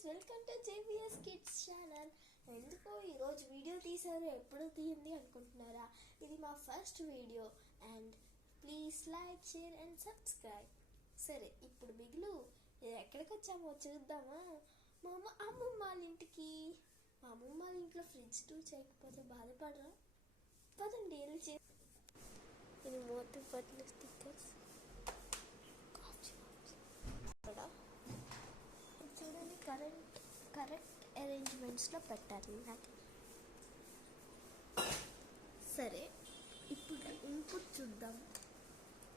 Friends, welcome to JVS kids channel. ఎందుకో ఈరోజు video తీసారు, ఎప్పుడు తీయింది అనుకుంటున్నారా? ఇది మా first video and please like, share and subscribe. సరే, ఇప్పుడు మిగులు ఎక్కడికి వచ్చామో చూద్దామా? మా అమ్మమ్మ వాళ్ళ ఇంటికి. మా అమ్మమ్మ వాళ్ళ ఇంట్లో ఫ్రిడ్జ్ టూ చేయకపోతే బాధపడరా? పదండి వెళ్ళి. ఇది మోతీ పట్ల స్టిక్కర్స్ చూడండి, కరెక్ట్ అరేంజ్మెంట్స్లో పెట్టారు నాకు. సరే, ఇప్పుడు ఇన్పుట్ చూద్దాం.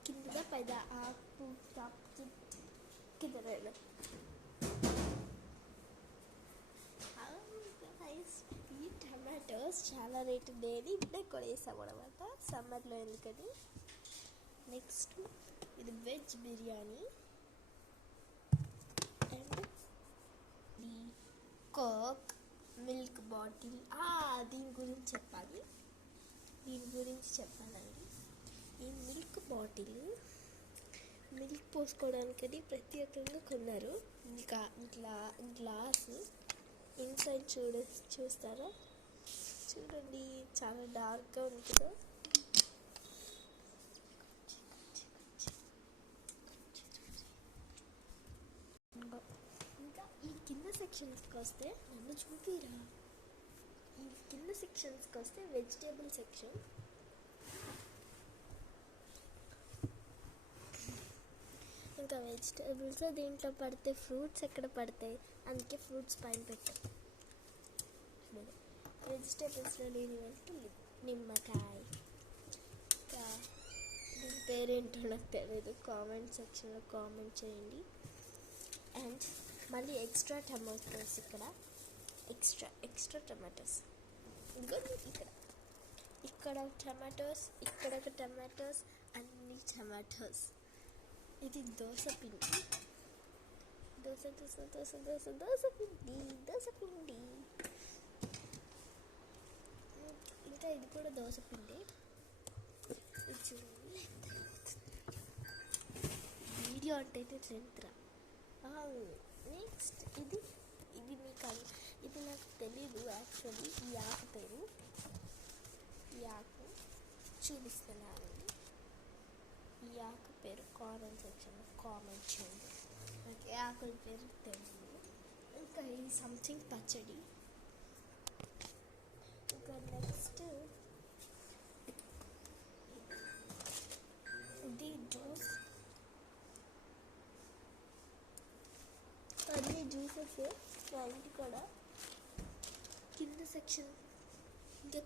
కింద పైద ఆకు కింద ఈ టమాటోస్ చాలా రేటు ఉండేది, ఇప్పుడే కొనేసాం అనమాట సమ్మర్లో ఎందుకని. నెక్స్ట్ ఇది veg biryani and the coke milk bottle. దీని గురించి చెప్పాలండి. ఈ మిల్క్ బాటిల్ మిల్క్ పోసుకోవడానికని ప్రత్యేకంగా కొన్నారు. ఇంకా ఇట్లా గ్లాసు ఇన్సైడ్ చూస్తారా? చూడండి, చాలా డార్క్గా ఉంది కదా. ఇంకా ఈ కింద సెక్షన్స్కి వస్తే నన్ను చూపిరా. ఈ కింద సెక్షన్స్కి వస్తే వెజిటేబుల్ సెక్షన్. ఇంకా వెజిటేబుల్స్ దీంట్లో పడితే ఫ్రూట్స్ ఎక్కడ పడతాయి, అందుకే ఫ్రూట్స్ పైన పెట్టాం. వెజిటేబుల్స్లో నేను వెళ్తుంది నిమ్మకాయ. ఇంకా దీని పేరేంటో నాకు తెలియదు, కామెంట్ సెక్షన్లో కామెంట్ చేయండి. అండ్ మళ్ళీ ఎక్స్ట్రా టమాటోస్, ఇక్కడ ఎక్స్ట్రా టమాటోస్. ఇక్కడ టమాటోస్, ఇక్కడ ఒక టమాటోస్, అన్ని టమాటోస్. ఇది దోశ పిండి, దోశ పిండి. ఇంకా ఇది కూడా దోశ పిండి. వీడియో అంటే చరిత్ర. నెక్స్ట్ ఇది ఇది నాకు తెలీదు యాక్చువల్లీ. ఈ ఆకు పేరు, ఈ ఆకు చూపిస్తున్నానండి. ఈ ఆకు పేరు కామెంట్ సెక్షన్లో కామెంట్ చేయండి. నాకు ఏ ఆకుల పేరు తెలియదు. ఇంకా ఇది సంథింగ్ పచ్చడి. ఇంకా నెక్స్ట్ ఇది జ్యూస్. అన్ని జ్యూసెస్ మా ఇంటి కూడా.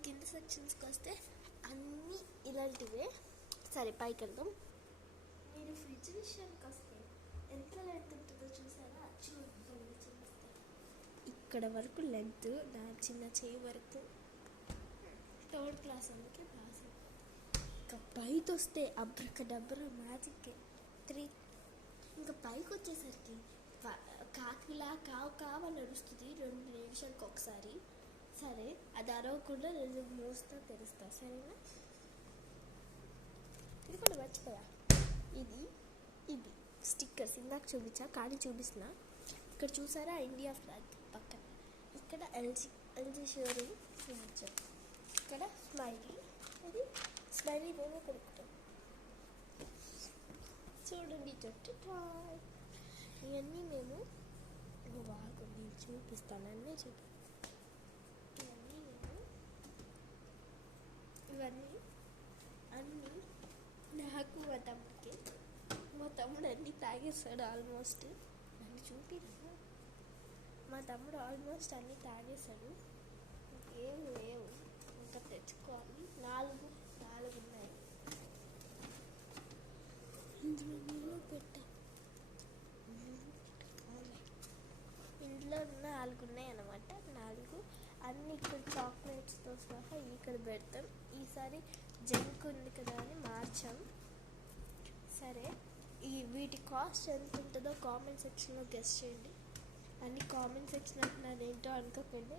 కింద సెక్షన్స్కి వస్తే అన్నీ ఇలాంటివే. సరే, పైకి వెళ్దాం. నేను ఫ్రిడ్జ్ విషయానికి వస్తే ఎంత లెంత్ ఉంటుందో చూసారా? చూపిస్తే ఇక్కడ వరకు లెంత్, నా చిన్న చేయి వరకు. థర్డ్ క్లాస్ అందుకే క్లాస్. ఇంకా పైకి వస్తే అబ్రకడబ్ర మ్యాజిక్ 3. ఇంకా పైకి వచ్చేసరికి కాకిలా కావని నడుస్తుంది 2 నిమిషాలకు ఒకసారి. సరే, అది అరవకుండా 2 మూస్తా తెరుస్తా, సరేనా? ఇది కూడా మర్చిపోయా. ఇది స్టిక్కర్స్ ఇందాక చూపించా, కానీ చూపిస్తున్నా. ఇక్కడ చూసారా ఇండియా ఫ్లాగ్ పక్కన. ఇక్కడ ఎల్జీ షోరూమ్ చూపించాం. ఇక్కడ స్మైలీ, ఇది స్మైలీ మేము కొనుక్కుంటాం. చూడండి, ఇవన్నీ మేము బాగా నేను చూపిస్తాను. ఇవన్నీ అన్నీ నాకు మా తమ్ముడు అన్నీ తాగేస్తాడు ఆల్మోస్ట్. నన్ను చూపిరా. మా తమ్ముడు ఆల్మోస్ట్ అన్నీ తాగేశాడు. ఏం లేవు, ఇంకా తెచ్చుకోవాలి. 4 ఉన్నాయి. ఇందులో పెట్టా. ఇందులో 4 ఉన్నాయి అన్నమాట. 4 అన్నీ ఇక్కడ చాక్లెట్స్తో సహా ఇక్కడ పెడతాం. ఈసారి జంక్ ఉంది కదా అని మార్చాం. సరే, వీటి కాస్ట్ ఎంత ఉంటుందో కామెంట్ సెక్షన్లో గెస్ చేయండి. అన్ని కామెంట్ సెక్షన్ అంటున్నాను, ఏంటో అనుకోకండి.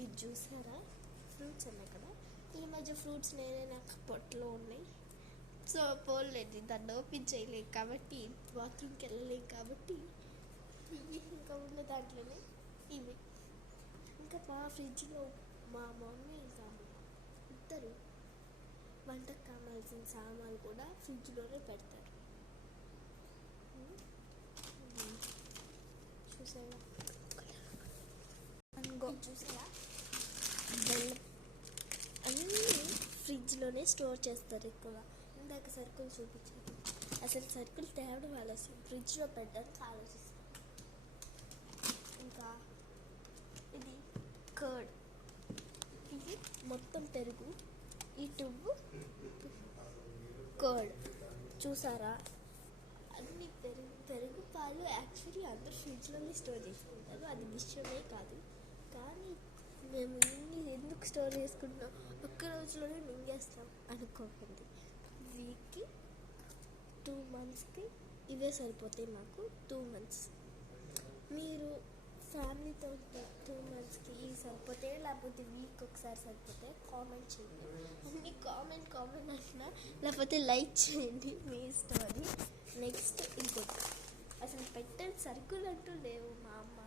ఇది చూసారా, ఫ్రూట్స్ ఉన్నాయి కదా. ఈ మధ్య ఫ్రూట్స్ నాకు పొట్టలో ఉన్నాయి. సో పోలేదు, దాన్ని ఓపెన్ చేయలేము కాబట్టి, బాత్రూమ్కి వెళ్ళలేము కాబట్టి ఇవి ఇంకా ఉన్న దాంట్లోనే ఇవి. ఇంకా మా ఫ్రిడ్జ్లో మా మమ్మీ ఇంకా ఇద్దరు వంటకు కావాల్సిన సామాన్లు కూడా ఫ్రిడ్జ్లోనే పెడతారు. చూసారా చూసారా బెల్లం అన్నీ ఫ్రిడ్జ్లోనే స్టోర్ చేస్తారు ఎక్కువ. ఇందాక సరుకులు చూపించారు, అసలు సరుకులు తేవడం ఆలస్యం, ఫ్రిడ్జ్లో పెట్టడానికి ఆలోచిస్తారు. ఇంకా ఇది కర్డ్, ఇది మొత్తం పెరుగు, ఈ టువ్వు కర్డ్. చూసారా అన్ని పెరుగు పాలు యాక్చువల్లీ అందరూ ఫ్రిడ్జ్లోనే స్టోర్ చేసుకుంటారు, అది విషయమే కాదు. కానీ మేము ఇన్ని ఎందుకు స్టోర్ చేసుకుంటున్నాం, ఒక్క రోజులోనే మింగేస్తాం అనుకోకండి. వీక్కి 2 monthsకి ఇవే సరిపోతాయి మాకు. 2 months మీరు ఫ్యామిలీతో 2 monthsకి ఇవి సరిపోతాయి, లేకపోతే వీక్ ఒకసారి సరిపోతాయి కామెంట్ చేయండి. అన్ని కామెంట్ అంటున్నా, లేకపోతే లైక్ చేయండి, మీ స్టోరీ. నెక్స్ట్ ఇంకోటి, అసలు పెట్టని సరుకులు అంటూ లేవు. మా అమ్మ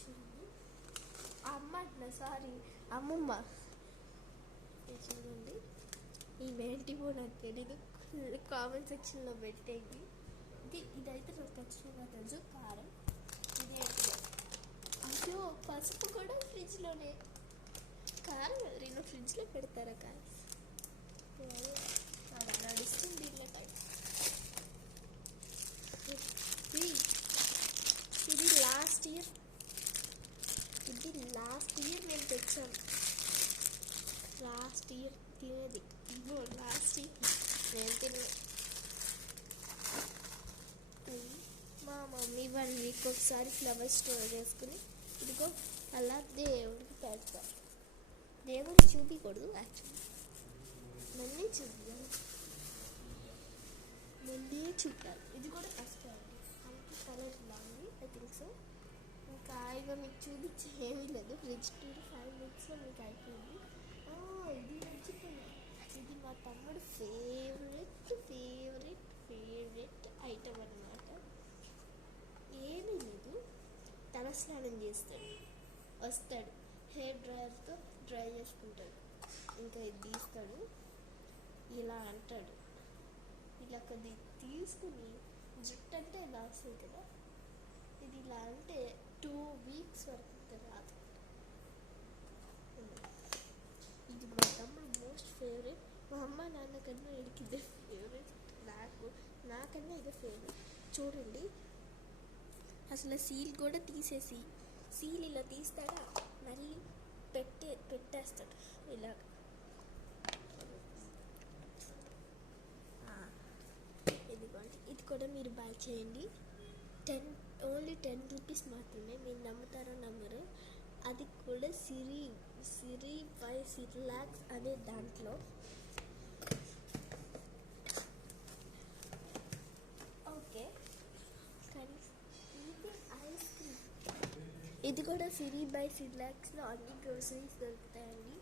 చూడండి, అమ్మ అంటున్నా, సారీ అమ్మమ్మ, చూడండి ఇవేంటివో నాకు తెలీదు, కామెంట్ సెక్షన్లో పెట్టేయండి. ఇదైతే నాకు ఖచ్చితంగా తెలుసు, కారం. ఇది ఏంటిదో, అయ్యో పసుపు కూడా ఫ్రిడ్జ్లోనే. కారం ఎవరైనా ఫ్రిడ్జ్లో పెడతారా? కారం నడుస్తుంది ఇట్లా టైం. ఇది లాస్ట్ ఇయర్ మేము తెచ్చాం. లాస్ట్ ఇయర్ తినేది, ఇదిగో లాస్ట్ ఇయర్ నేను తిన్నాను. మా మమ్మీ 1 week ఒకసారి ఫ్లవర్స్ స్టోర్ చేసుకుని ఇదిగో అలా దేవుడికి పెడతారు. దేవుడికి చూపించకూడదు యాక్చువల్లీ, మళ్ళీ చూడాలి. ఇది కూడా కష్టం అండి, అంత కలర్ బాగుంది, ఐ థింక్ సో. ఇంకా ఇక మీకు చూపించే ఏమీ లేదు, ఫ్రిడ్జ్ 2 to 5 minutesలో మీకు అయిపోయింది. ఇది నచ్చుతుంది, ఇది మా తమ్ముడు ఫేవరెట్ ఐటమ్ అన్నమాట. ఏమీ లేదు, తలస్నానం చేస్తాడు, వస్తాడు, హెయిర్ డ్రైయర్తో డ్రై చేసుకుంటాడు, ఇంకా ఇది తీస్తాడు, ఇలా అంటాడు, ఇలా కొద్ది తీసుకుని జుట్టు అంటే ఇలా వస్తుంది కదా, ఇది ఇలా అంటే 2 weeks వరకు రాదు. ఇది మా తమ్ముడు మోస్ట్ ఫేవరెట్. మా అమ్మ నాన్న కన్నా వీడికి ఇదే ఫేవరెట్, నాకన్నా ఇదే ఫేవరెట్. చూడండి అసలు సీల్ కూడా తీసేసి, సీల్ ఇలా తీస్తాడా, మళ్ళీ పెట్టేస్తాడు ఇలాగ. ఇది కూడా మీరు బై చేయండి. ఓన్లీ 10 rupees మాత్రమే. మీరు నమ్ముతారో నమ్మరు, అది కూడా సిరి బై సిరిలాక్స్ అనే దాంట్లో. ఓకే, కానీ ఇది ఐస్ క్రీమ్, ఇది కూడా సిరి బై సిరిలాక్స్లో అన్ని గ్రోసరీస్ దొరుకుతాయండి.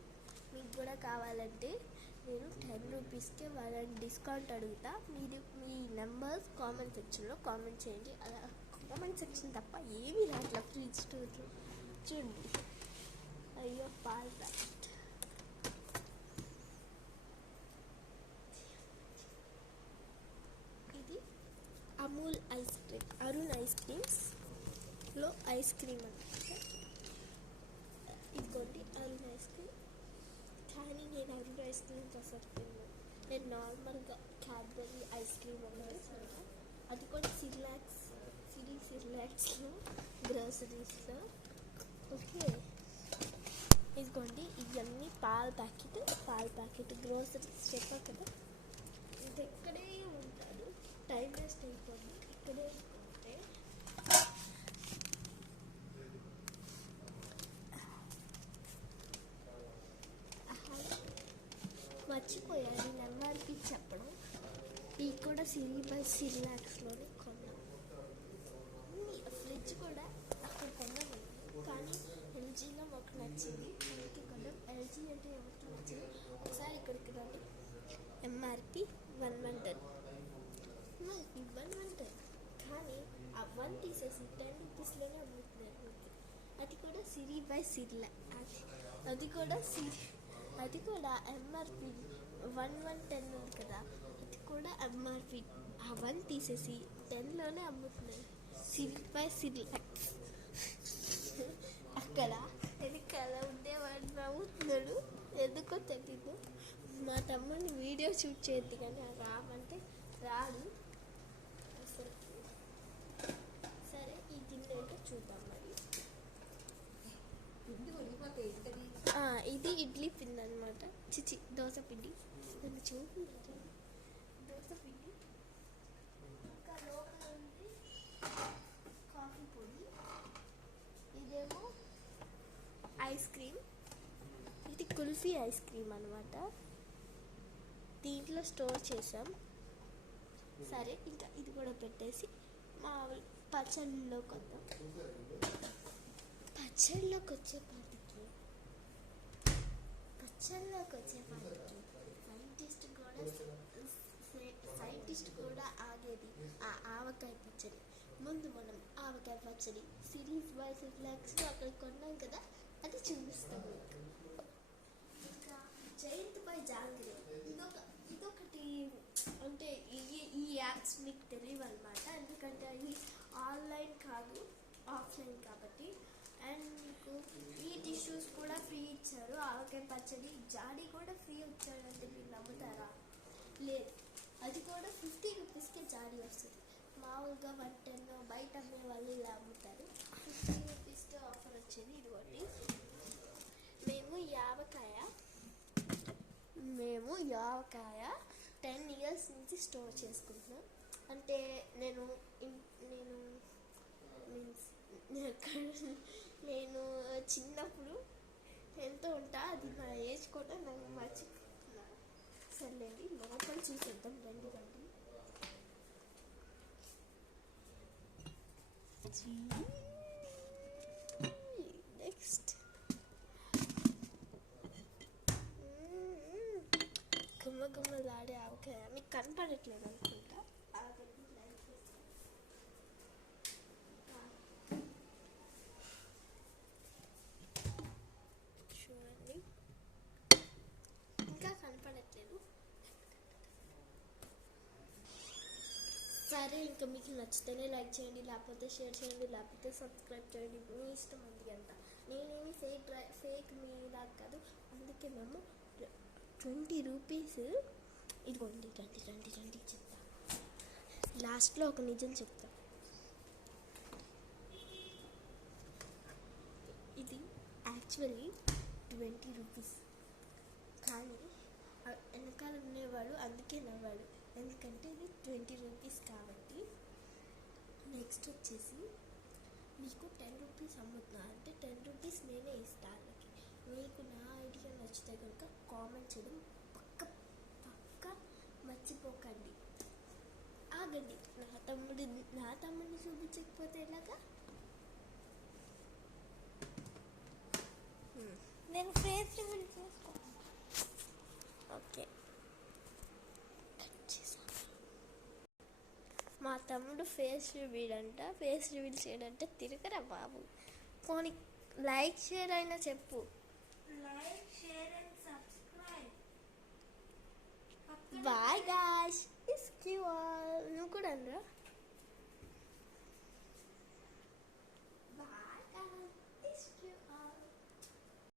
మీకు కూడా కావాలంటే నేను 10 rupeesకే వాళ్ళని డిస్కౌంట్ అడుగుతా. మీరు మీ నెంబర్స్ కామెంట్ సెక్షన్లో కామెంట్ చేయండి. అలా కామెంట్ సెక్షన్ తప్ప ఏమీ రాట్లా ఫ్రిడ్జ్ స్టోర్లో. చూడండి, అయ్యో పాల్ ప్యాకెట్, ఇది Amul ice cream, Arun ice క్రీమ్స్లో ఐస్ క్రీమ్ అనమాట. ఇదిగోండి అరుణ్ ఐస్ క్రీమ్, కానీ నేను అరుణ్ ఐస్ క్రీమ్ అసలు తిన్నాను. నేను నార్మల్గా క్యాడ్బరీ ఐస్ క్రీమ్ అనేది తింటాను, అది కూడా సిరిలాక్స్లో గ్రోసరీస్లో. ఓకే, ఇదిగోండి ఇవన్నీ పాల ప్యాకెట్ గ్రోసరీస్ చెప్పా కదా. ఇది ఇక్కడే ఉంటాడు, టైం వేస్ట్ అయిపోయింది, ఇక్కడే ఉంటే. మర్చిపోయాను నెంబర్కి చెప్పడం. ఇవి కూడా సిరి బై సిరిలాక్స్లోనే కొన్నాను. ఫ్రిడ్జ్ కూడా అక్కడ కొన్నాను, కానీ ఎల్జీలో మాకు నచ్చింది, అందుకే కొన్నాం. ఎల్జీ అంటే ఎవరికి నచ్చింది, ఒకసారి ఇక్కడికి రండి. ఎంఆర్పి 110, కానీ ఆ తీసేసి 10 రూపీస్లోనే అమ్ముతున్నారు మీకు. అది కూడా సిరి బై సిరిలా, అది కూడా ఎంఆర్పి 1110 ఉంది కదా, అది కూడా ఎంఆర్పి ఆ 1 తీసేసి 10లోనే అమ్ముతున్నారు. సిరి బై సిరిలా. అక్కడ వెనకాల ఉండేవాడు నవ్వుతున్నాడు, ఎందుకో తెలీదు. మా తమ్ముడిని వీడియో షూట్ చేయద్దు కానీ రామంటే రాడు అసలు. సరే ఈ గిన్నె ఏంటో చూద్దాం మరి. ఇది ఇడ్లీ పిండి అనమాట, చిచి దోశ పిండి. దాన్ని చూపి దోశ పిండి. ఇంకా లోపల ఉంది కాఫీ పొడి. ఇదేమో ఐస్ క్రీమ్, ఇది కుల్ఫీ ఐస్ క్రీమ్ అనమాట, దీంట్లో స్టోర్ చేసాం. సరే ఇంకా ఇది కూడా పెట్టేసి మా పచ్చళ్ళలోకి వద్దాం. పచ్చళ్ళలోకి వచ్చేపాటికి సైంటిస్ట్ కూడా ఆగేది ఆ ఆవకాయ పచ్చడి. ముందు మనం ఆవకాయ పచ్చడి సిరీస్ బై సిరిలాక్స్ అక్కడ కొన్నాం కదా, అది చూపిస్తాం మీకు. ఇంకా జయంత్ బై జాంగ్రీ, ఇదొకటి అంటే ఈ యాప్స్ మీకు తెలియవు అనమాట, ఎందుకంటే అవి ఆన్లైన్ కాదు ఆఫ్లైన్ కాబట్టి. అండ్ మీకు ఈ టిష్యూస్ కూడా ఫ్రీ ఇచ్చారు, ఆవకాయ పచ్చడి జాడీ కూడా ఫ్రీ ఇచ్చారు. అంటే మీరు నమ్ముతారా? లేదు, అది కూడా 50 రూపీస్కి జాడీ వస్తుంది. మామూలుగా 110 బయట అమ్మే వాళ్ళు ఇలా అమ్ముతారు. 50 రూపీస్కి ఆఫర్ వచ్చేది. ఇదిగోండి, మేము యావకాయ 10 ఇయర్స్ నుంచి స్టోర్ చేసుకుంటున్నాం. అంటే నేను చిన్నప్పుడు ఎంతో ఉంటా, అది నా ఏజ్ కూడా నాకు మర్చిపోతున్నాను. సర్లేండి లోపల చూసేద్దాం, రండి. నెక్స్ట్ గుమ్మలాడే ఆవకాయ మీకు కనపడట్లేదు అనుకుంటా. చూడండి, ఇంకా కనపడట్లేదు. సరే ఇంకా మీకు నచ్చితేనే లైక్ చేయండి, లేకపోతే షేర్ చేయండి, లేకపోతే సబ్స్క్రైబ్ చేయండి, మీ ఇష్టం. అంది అంట నేనేమి ఫేక్ మీలా కాదు. అందుకే మేము 20 రూపీస్. ఇదిగోండి, రండి చెప్తా. లాస్ట్లో ఒక నిజం చెప్తా. ఇది యాక్చువల్లీ 20 రూపీస్, కానీ వెనకాల ఉండేవాడు అందుకే నవ్వాడు, ఎందుకంటే ఇది 20 రూపీస్ కాబట్టి. నెక్స్ట్ వచ్చేసి మీకు 10 రూపీస్ అమ్ముతున్నా అంటే 10 రూపీస్ నేనే ఇస్తాను. మీకు నా ఐడియా నచ్చితే కనుక కామెంట్ చేయడం పక్క మర్చిపోకండి. ఆగండి, నా తమ్ముడిని చూపించకపోతే ఎలాగా? నేను ఫేస్ రివీల్ చేసుకోను. ఓకే, మా తమ్ముడు ఫేస్ రివీల్ చేయడంటే తిరగరా బాబు. పోనీ లైక్ షేర్ అయినా చెప్పు. Like share and subscribe. Bye guys, నువ్వు కూడా